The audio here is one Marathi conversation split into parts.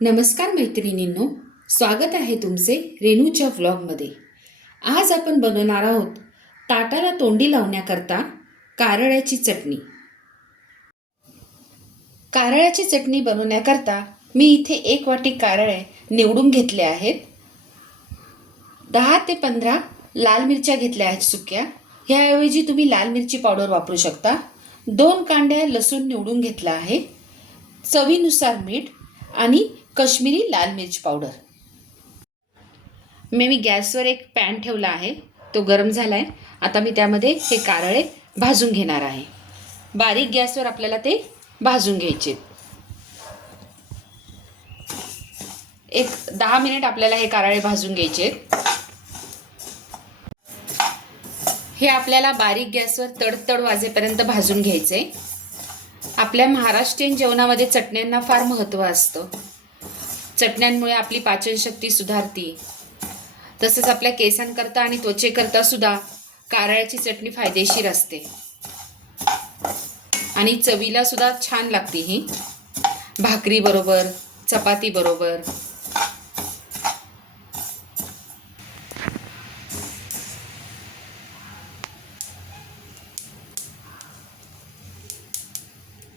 नमस्कार मैत्रिणींनो स्वागत आहे तुमचे रेणूच्या व्लॉगमध्ये आज आपण बनवणार आहोत ताटाला तोंडी लावण्याकरता कारळ्याची चटणी. कारळ्याची चटणी बनवण्याकरता मी इथे एक वाटी कारळे निवडून घेतले आहेत. दहा ते पंधरा लाल मिरच्या घेतल्या आहेत सुक्या. ह्याऐवजी तुम्ही लाल मिरची पावडर वापरू शकता. दोन कांड्या लसूण निवडून घेतला आहे. चवीनुसार मीठ आणि कश्मीरी लाल मिरच पावडर. मी मी गॅसवर एक पॅन ठेवला आहे. तो गरम झाला आहे आता मी त्यामध्ये हे कारळे भाजून घेणार आहे. बारीक गॅसवर आपल्याला ते भाजून घ्यायचे. एक दहा मिनिट आपल्याला हे कारळे भाजून घ्यायचे. हे आपल्याला बारीक गॅसवर तडतड वाजेपर्यंत भाजून घ्यायचे. आपल्या महाराष्ट्रीयन जेवणामध्ये चटण्यांना फार महत्त्व असतं. चटण्यांमुळे आपली पाचनशक्ती सुधारते. तसंच आपल्या केसांकरता आणि त्वचेकरता सुद्धा कारळ्याची चटणी फायदेशीर असते. आणि चवीला सुद्धा छान लागते ही. भाकरी बरोबर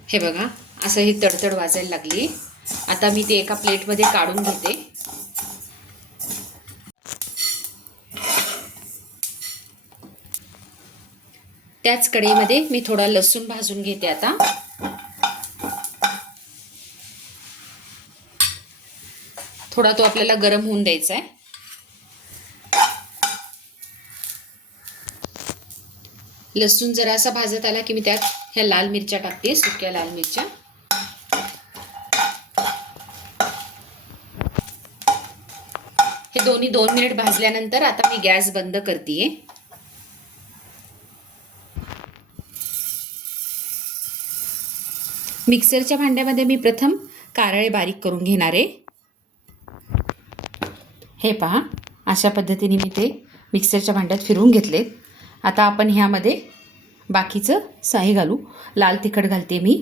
हे बघा असं ही तडतड वाजायला लागली. आता मी ते एका प्लेटमध्ये काढून घेते. त्याच कढईमध्ये मी थोडा लसूण भाजून घेते आता. थोडा तो आपल्याला गरम होऊन द्यायचा आहे. लसूण जरासा भाजत आला की मी त्यात ह्या लाल मिरच्या टाकते सुक्या लाल मिरच्या. हे दोन्ही दोन मिनिट भाजल्यानंतर आता मी गॅस बंद करते मिक्सरच्या भांड्यामध्ये मी प्रथम कारळे बारीक करून घेणार आहे. हे पहा अशा पद्धतीने मी ते मिक्सरच्या भांड्यात फिरवून घेतलेत. आता आपण ह्यामध्ये बाकीचं साही घालू. लाल तिखट घालते मी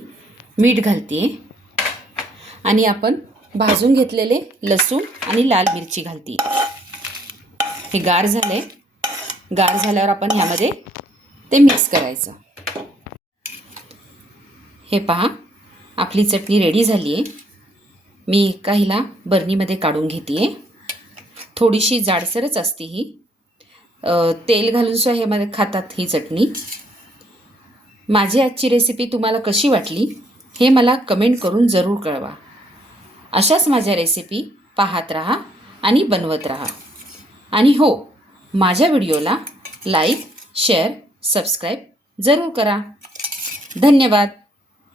मीठ घालते. आणि आपण भाजून घेतलेले लसूण आणि लाल मिरची घालते. हे गार झाले गार झाल्यावर आपण ह्यामध्ये ते मिक्स करायचं. हे पहा आपली चटणी रेडी झाली आहे. मी एका हिला बर्नीमध्ये काढून घेते थोडीशी जाडसरच असते ही. तेल घालून सुद्धा हे मध्ये खातात ही चटणी. माझी आजची रेसिपी तुम्हाला कशी वाटली हे मला कमेंट करून जरूर कळवा. अशाच माझ्या रेसिपी पाहत राहा आणि बनवत राहा. आणि हो माझ्या व्हिडिओला लाईक शेअर सबस्क्राईब जरूर करा. धन्यवाद.